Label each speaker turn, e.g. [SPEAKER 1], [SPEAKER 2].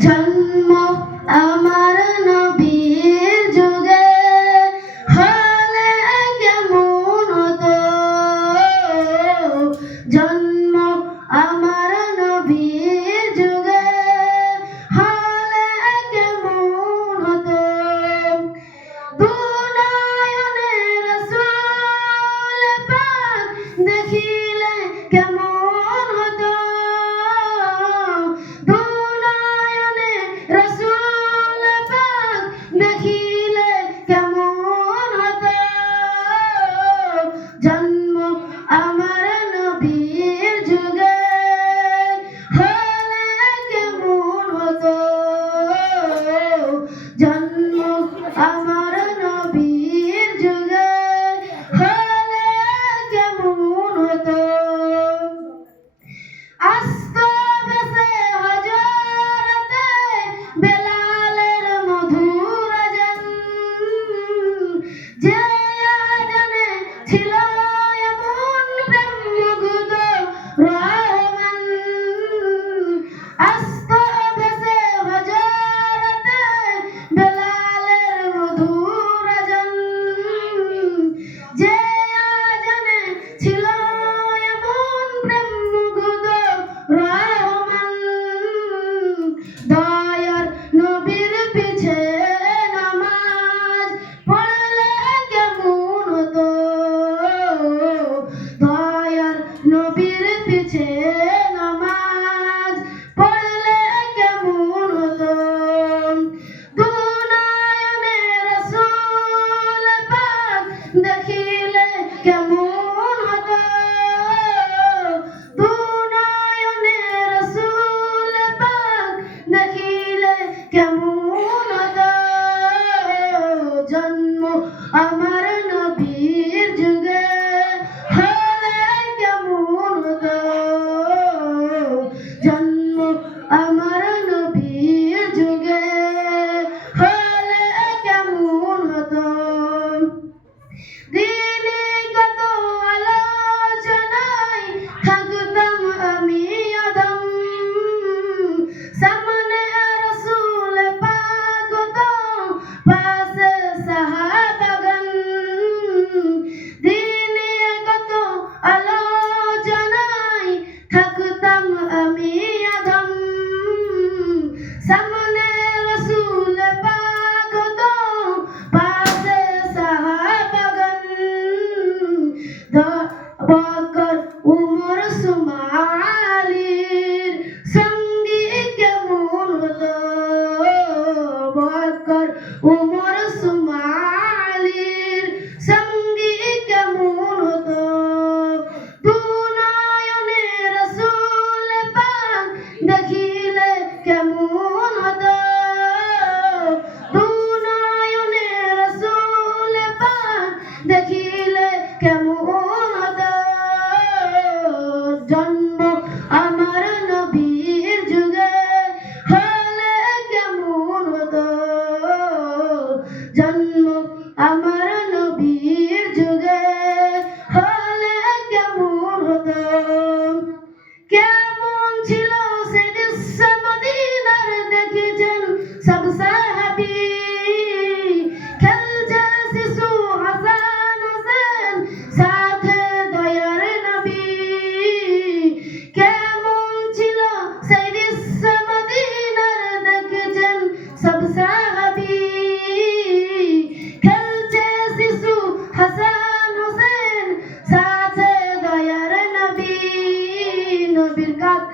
[SPEAKER 1] জন্ম যে আয়োজনে ছিল কেমন done